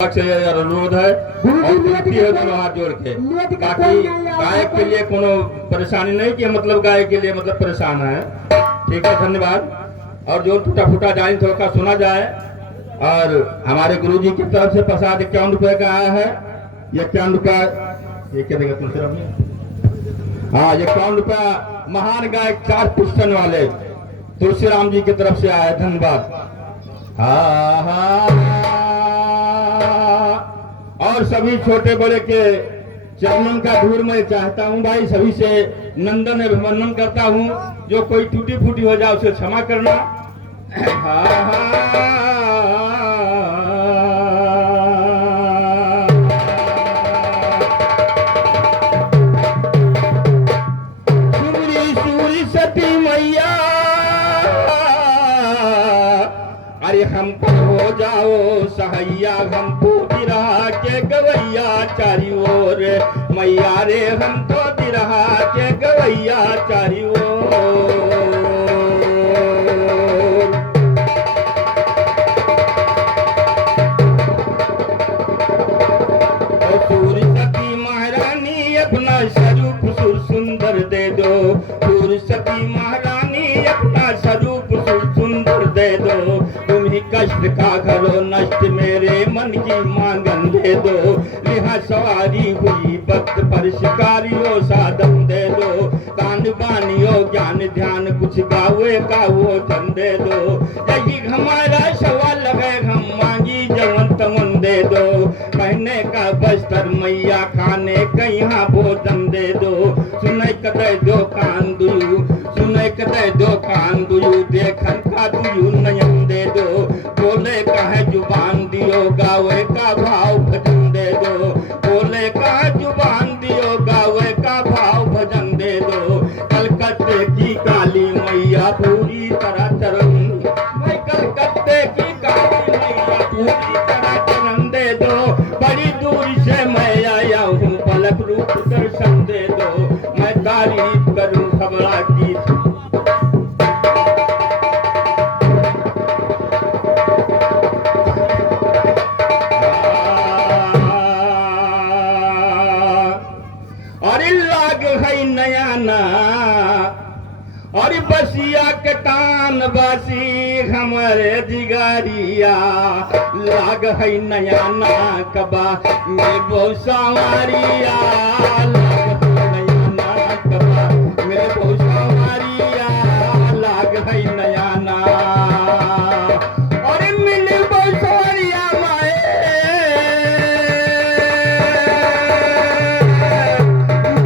से अनुरोध है और विनती है दोनों हाथ जोड़ के ताकि गाय के लिए कोनो परेशानी नहीं कि मतलब गाय के लिए मतलब परेशान है। ठीक है, धन्यवाद। और जो टूटा फूटा जानी थोड़ा का सुना जाए। और हमारे गुरुजी की तरफ से प्रसाद 51 रुपए का आया है। ये 51 रुपया ये क्या देगा तुमसे रमी? हाँ, ये 51 रुपया महान गायक 4 पिस्टन वाले तुलसी राम जी की तरफ से आया है। धन्यवाद। हाँ, और सभी छोटे बड़े के चरणों का धूल मैं चाहता हूं भाई, सभी से नंदन अभिवंदन करता हूं। जो कोई टूटी फूटी हो जाए उसे क्षमा करना। सूरी सूरी सती मैया अरे हम पर हो जाओ सहैया, हमको दिरहा के गवैया चारी ओर मैया रे, हम तो दिरहा के गवैया चारी ओर। सूरी सती महारानी अपना स्वरूप सुर सुंदर दे दो, सूरी सती महारानी अपना स्वरूप सुर सुंदर दे दो। कष्ट का घरो नष्ट मेरे मन की मांगन दे दो, लिहा सवारी हुई भक्त पर शिकारियों साधन दे दो। कान बानियो ज्ञान ध्यान कुछ गावे का वो धन दे दो। यही हमारा सवाल है, हम मांगी जवन तमन दे दो। पहने का बस्तर मैया, खाने का यहाँ भोजन दे दो। सुने कदे दो कान दुयू, सुने कदे दो कान दुयू, देखन का दुयू नयन दे दो। बोले का है जुबान दियो, गावे का भाव भजन दे दो। बोले का जुबान दियो, गावे का भाव भजन दे दो। कलकत्ते की काली मैया पूरी तरह चरण, मैं कलकत्ते की काली मैया पूरी तरह चरण दे दो। बड़ी दूर से मैं आया हूँ, पलक रूप दर्शन दे दो। मैं तारीफ करूँ खबरा की, और बसिया के कान बसी हमारे जिगरिया, लाग है नया ना कबा मेरे बहु सवारिया, लाग है नया ना कबा मेरे बहु सवारिया, लाग है नया ना। और मिले बहु सवारिया माए,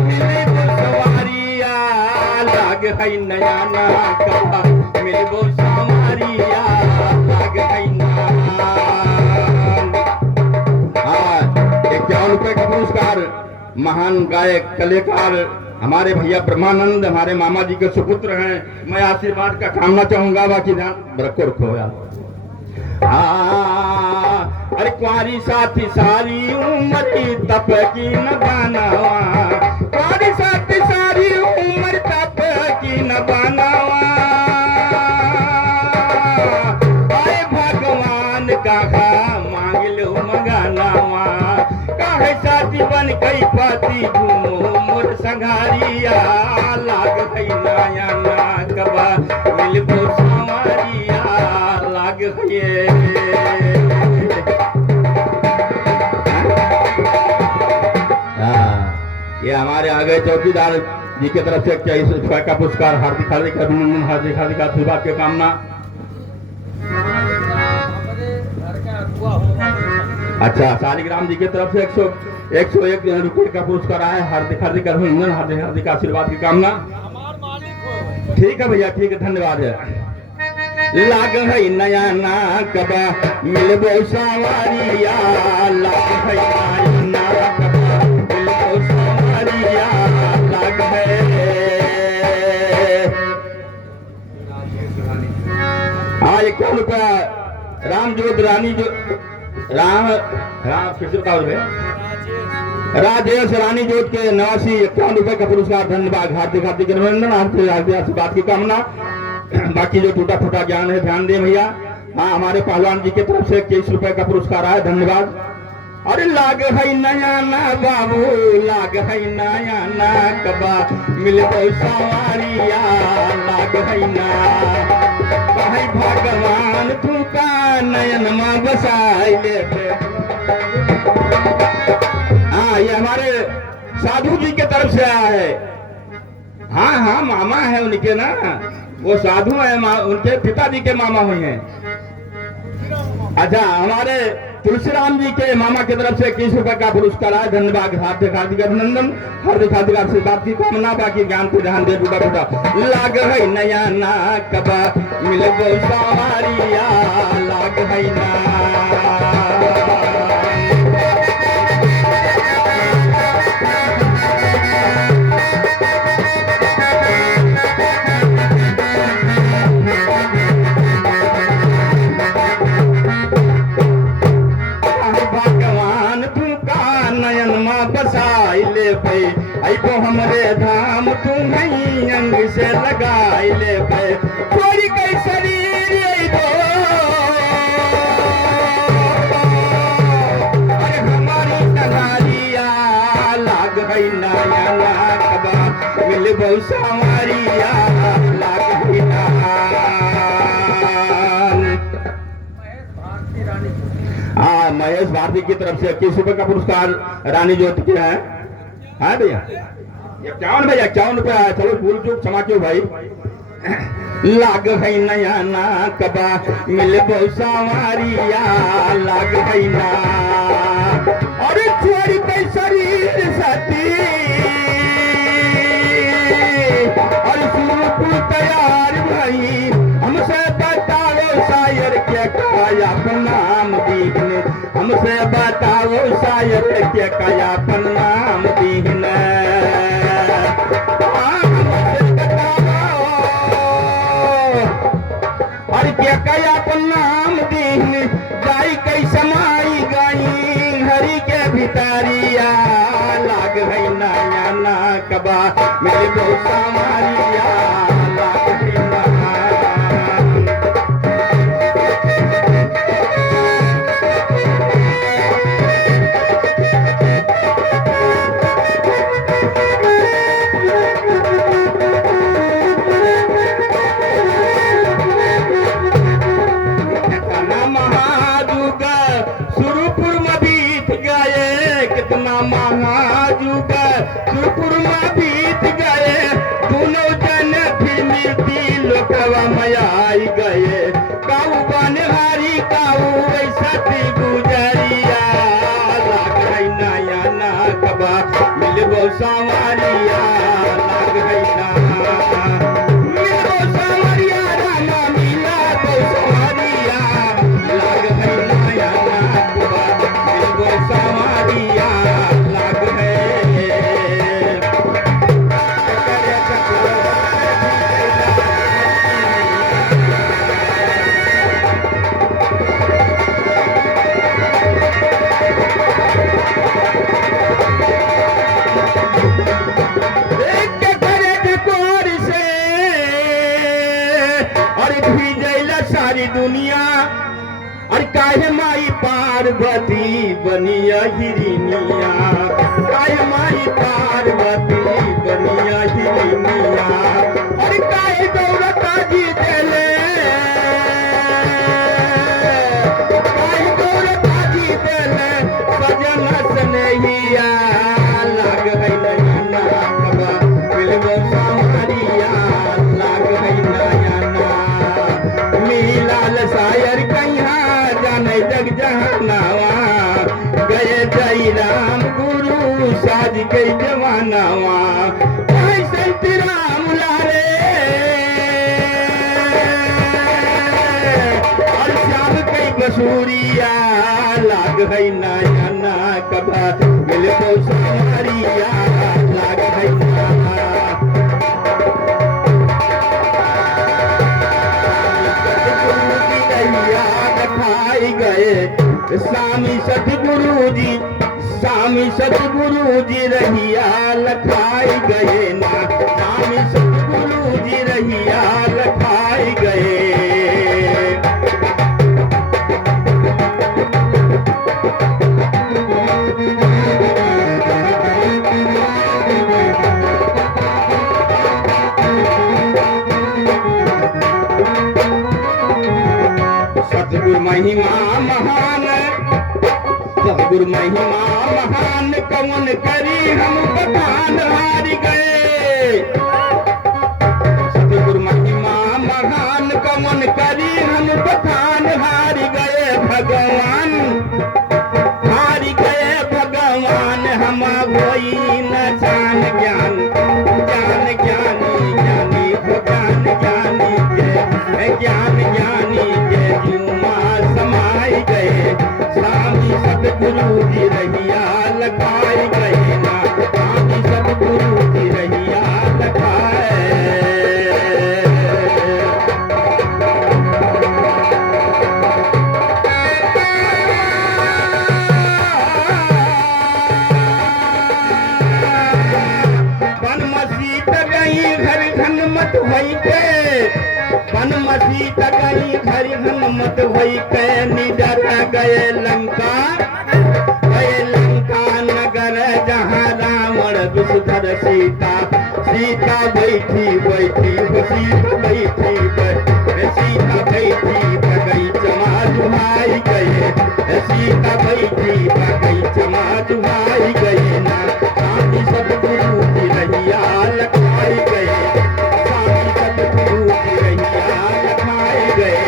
मिले बहु सवारिया, लाग है नया ना कबा मेरे बहु सवारिया, लाग है ना। हाँ, 51 रुपए का पुरस्कार महान गायक कलाकार हमारे भैया ब्रह्मानंद, हमारे मामा जी के सुपुत्र हैं। मैं आशीर्वाद का कामना चाहूंगा, बाकी ध्यान रखो रखो यार। अरे कुंवारी साथी सारी उम्र तप की न बनावा, कुंवारी साथी सारी उम्र तप की न बनावा। आए भगवान कहा मांग लो मंगानावा, काहे साथी बन कई पति घूमो मोर संघारिया, लाग है नया ना कबा मिल बो संवरिया, लाग है। ये हमारे आगे चौकीदार जी की तरफ से 21 रुपए का पुरस्कार, हार्दिक हार्दिक अभिनंदन, हार्दिक हार्दिक आशीर्वाद की कामना। अच्छा, शालिग्राम जी की तरफ से 101 रुपए का पुरस्कार आया, हार्दिक हार्दिक अभिनंदन, हार्दिक हार्दिक आशीर्वाद की कामना। ठीक है भैया, ठीक है, धन्यवाद है। लाग है नया ना कबा मिलबो सवारिया, लाग है नया ना कबा मिलबो सवारिया, लाग है। हाँ, 51 रुपया रामजोत रानी जो राम राम फिर से बताओ राजेश रानी जोत के निवासी 51 रुपए का पुरस्कार। धन्यवाद, हार्दिक हार्दिक अभिनंदन, हार्दिक हार्दिक आशीर्वाद की कामना। बाकी जो टूटा फूटा ज्ञान है ध्यान दें भैया। हाँ, हमारे पहलवान जी की तरफ से 21 रुपए का पुरस्कार आया, धन्यवाद। अरे लाग है नया ना बाबू, लाग है नया ना कबा मिलबो सवारिया, लाग है ना कहीं भगवान तू का नयन माँ बसाइले थे। हाँ, ये हमारे साधु जी के तरफ से आया है। हाँ हाँ, मामा है उनके ना, वो साधु है, उनके पिताजी के मामा हुए हैं। अच्छा, हमारे तुलसीराम जी के मामा की तरफ से 21 रुपए का पुरस्कार है। धन्यवाद, हार्दिक हार्दिक अभिनंदन, हार्दिक हार्दिक आशीर्वाद की कामना, बाकी ज्ञान को ध्यान दे टूटा टूटा। लाग है नया ना कबा मिलबो सवारिया, लाग है ना। को हमरे धाम तू नहीं अंग से लगाई ले पे, थोड़ी कई शरीर दो अरे हमारी कनारिया, लाग है नया ना कबा मिल बहु सवारिया, लाग है ना। महेश भारती की तरफ से 21 रुपए का पुरस्कार रानी ज्योति के है। हाँ भैया, 51 भैया, 51 रुपया है। चलो भूल चूक क्षमा क्यों भाई। लाग है नया ना कबा मिल बहु सवारिया, लाग है ना। अरे छोड़ी पे शरीर सती और सूरपुर तैयार भाई, हमसे बताओ शायर क्या काया नाम दीन, हमसे बताओ शायर क्या काया नाम दीन। और क्या काया नाम दीन, गाई कई समाई गई हरि के भितारिया, लाग है नया ना कबा मेरे बहु सवारिया, लाग है ना। महाजुग सुरपुर में बीत गए, दोनों जन फिर मिलती लोकवा में आई गए। काऊ बनहारी काऊ ऐसा गुजरिया, लाग है नया ना कबा मिलबो सवारिया, लाग है ना। मिलबो सवारिया रामा मिलबो सवारिया, लाग है नया ना कबा मिलबो सवारिया, लाग है। सारी दुनिया और काहे माई पार्वती बनिया हिरनिया, काहे माई पार्वती बनिया हिरनिया, और काहे दौलता जी देले, काहे दौलता जी देले सजन स्नेहिया, लाग है नया ना कबा मिलबो सवारिया, लाग है नया ना। मिलाल शायर कहाँ जाने जग जहानावा, गए जय राम गुरु साज के जवानावा, संत राम लारे और श्याम कई बसूरिया, लाग है नया ना कबा मिलबो सवारिया, लाग है ना। गए स्वामी सतगुरु जी, स्वामी सतगुरु जी रहिया लखाई गए ना, स्वामी सतगुरु जी रहिया लखाई गए। महिमा महान, सतगुरु महिमा महान कौन करी हम बखान हार गए। सतगुरु महिमा महान कौन करी हम बखान हार गए। भगवान हार गए भगवान, हम वही न जान ज्ञान ज्ञान ज्ञानी ज्ञानी हो ज्ञान ज्ञानी के ज्ञान ज्ञानी के जुमा समाई गए। स्वामी सतगुरु की रहिया लखाई गए ना, स्वामी सतगुरु की रहिया लखाए। बन मसीत गई घर घन मत भई के, बन मसीत गई घर घन मत भई के। निडर गए लंका, गए लंका नगर जहाँ रावण विषधर सीता। सीता बैठी बैठी सीता बैठी सीता बैठी बगई चमा जुहाई गए। सीता बैठी बगई चमा जुहाई गए ना, स्वामी सतगुरु की रहिया लखाई गए। स्वामी सतगुरु की रहिया लखाई गए।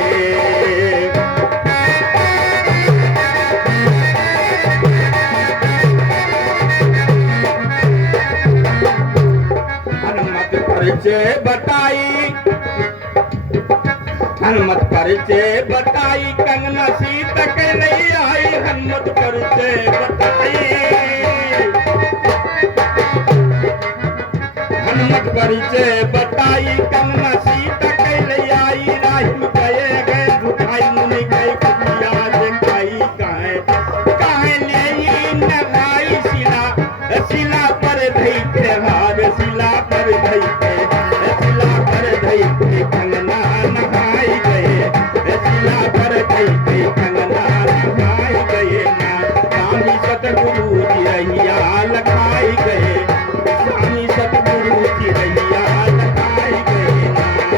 हनुमत परिचय बताई, हनुमत परिचय बताई कंगना सीता के नहीं आई। हनुमत परिचय बताई, हनुमत परिचय बताई कंगना सीता के नहीं आई। राहिम गए गए दुखाई मुनि गए कुटिया दिखाई काहे काहे ले न भाई शिला शिला पर धई के हार शिला पर धई के शिला पर धई के कंगना नहाई गए। शिला पर धई के कंगना नहाई गए ना, स्वामी सतगुरु की रहिया लखाई गए। स्वामी सतगुरु की रहिया लखाई गए ना।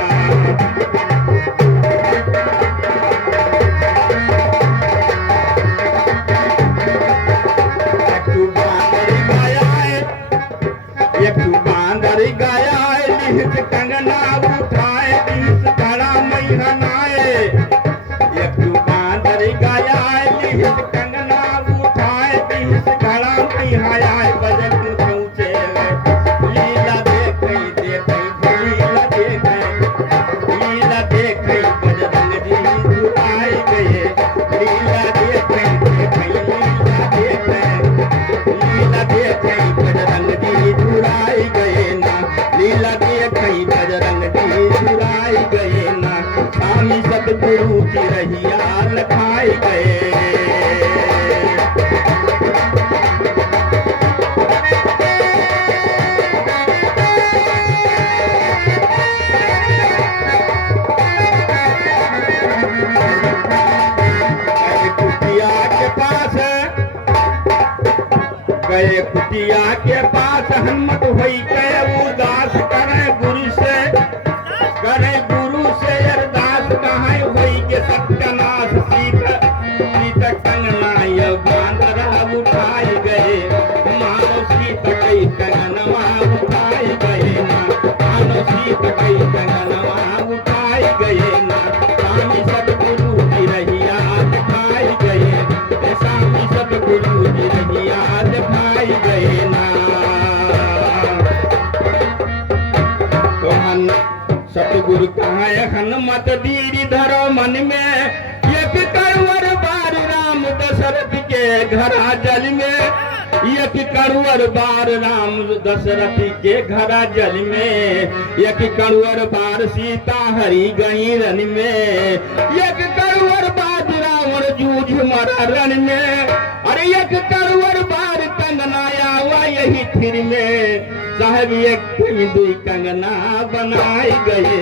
एक बांदर गया लिहित कंगना उठाए बीस खड़ा मैहनाए। एक बांदर गया लिहित कंगना उठाए बीस खड़ा मैहनाए। बजन पहुँचे लीला देखई देखई लीला देखई लीला देखई बजरंग जी दुआई गए। लीला देखई देखई लीला देखई लीला देखई बजरंग जी दुआई गए ना। लीला देखई बजरंग जी दुआई गए ना, स्वामी सतगुरु की रहिया लखाई गए। कुटिया के पास गए, कुटिया के पास हनुमत भई के उदास करे गुरु से, करे गुरु से अरदास कहां भई के सत्यनाश। सीता सीता कंगना ये बांदरा उठाई गए। मानो सीता कई कंगनवा उठाई गए ना, मानो सीता कई कंगनवा उठाई गए ना, स्वामी सतगुरु की रहिया दिखाई गए। स्वामी सतगुरु की रहिया दिखाई गए ना। सतगुरु कहाँ हनुमत दीरी धरो मन में। एक कड़वर बार राम दशरथ के घरा जल में। एक कड़वर बार राम दशरथ के घरा जल में। एक कड़वर बार सीता हरी गई रन में। एक कड़वर बार रावण जूझ मरा रण में। अरे एक कड़वर बार कंगनाया हुआ यही फिर में। साहब एक दुई कंगना बनाई गए।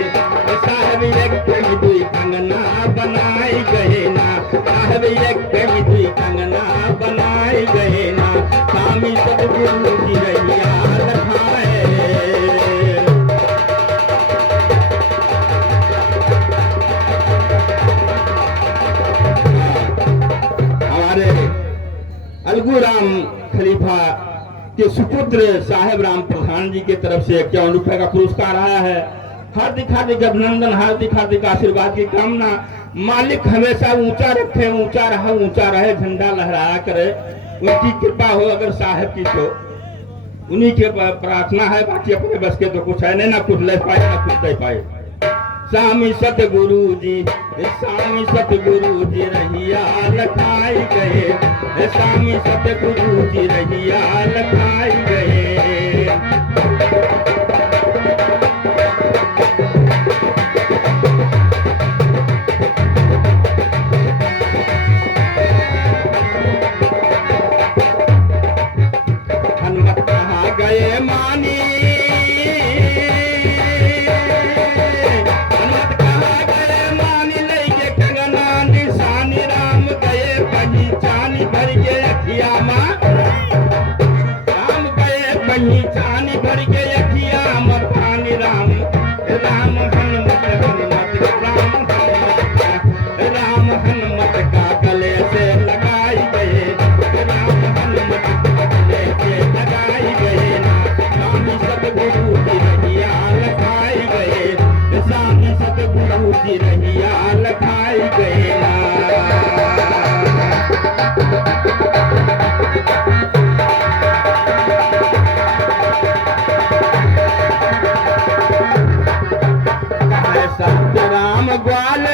साहब एक दुई कंगना बनाई गए ना। साहब एक दुई कंगना बनाई गए ना, स्वामी सतगुरु की रहिया लखाए। अलगू राम खलीफा के सुपुत्र साहेब राम प्रधान जी की तरफ से 51 रुपए का पुरस्कार आया है। हार्दिक हार्दिक अभिनंदन, हार्दिक हार्दिक आशीर्वाद की कामना। मालिक हमेशा ऊंचा रखे, ऊंचा रहे, झंडा लहराया करे, उनकी कृपा हो अगर साहेब की तो उन्हीं के प्रार्थना है। बाकी अपने बस के तो कुछ है नहीं, ना कुछ ले पाए ना कुछ दे पाए। स्वामी सतगुरु जी रहिया लखाई गए, स्वामी सतगुरु जी रहिया लखाई गए। हनुमत कहाँ गए मानी, हनुमत कहाँ गए मानी, लेके कंगना निशानी, राम गए पहचानी, भर के अखिया माँ, राम गए पहचानी, भर के अखिया मतानी, राम राम हनुमत राम हनुमत का गले से लगाई गए, राम हनुमत गले से लगाई गए ना, स्वामी सतगुरु जी रहिया लखाई गए, स्वामी सतगुरु जी रहिया लखाई गए ना। संत राम ग्वाल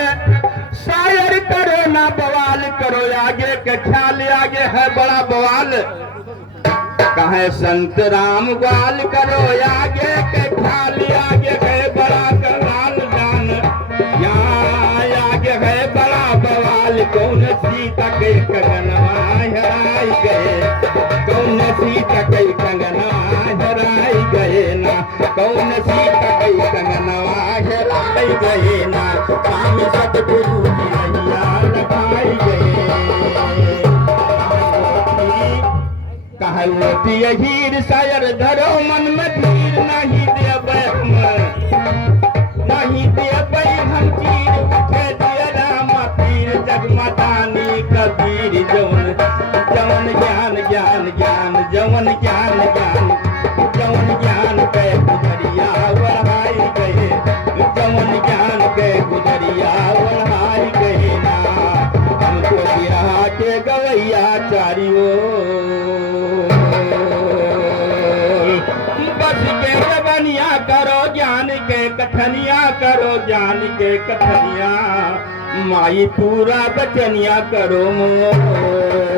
शायर करो ना बवाल, करो आगे के ख्याल, आगे है बड़ा बवाल। कहे संत राम ग्वाल करो आगे के ख्याल, आगे है बड़ा कमाल, जान यहाँ आगे है बड़ा बवाल। कौन सीता के कंगनवा हराई गए, कौन सीता के कंगनवा हराई गए ना, कौन सीता के कंगनवा हराई गए ना, स्वामी सतगुरु जी रहिया लखाई गए। कहे वो हीर शायर धरो मन में धीर, नहीं देबै हम चीर, उठे दिया राम तीर, जगमतानी कबीर जवन जवन ज्ञान ज्ञान ज्ञान, जवन ज्ञान ज्ञान, जवन ज्ञान के गुजरिया बढ़ाई गए, जवन ज्ञान के गुजरिया बढ़ाई गए ना, हमको बिरहा के गवैया चारियो, बस के जबनिया करो ज्ञान के कथनिया, करो ज्ञान के कथनिया, माई पूरा बचनिया करो मोर।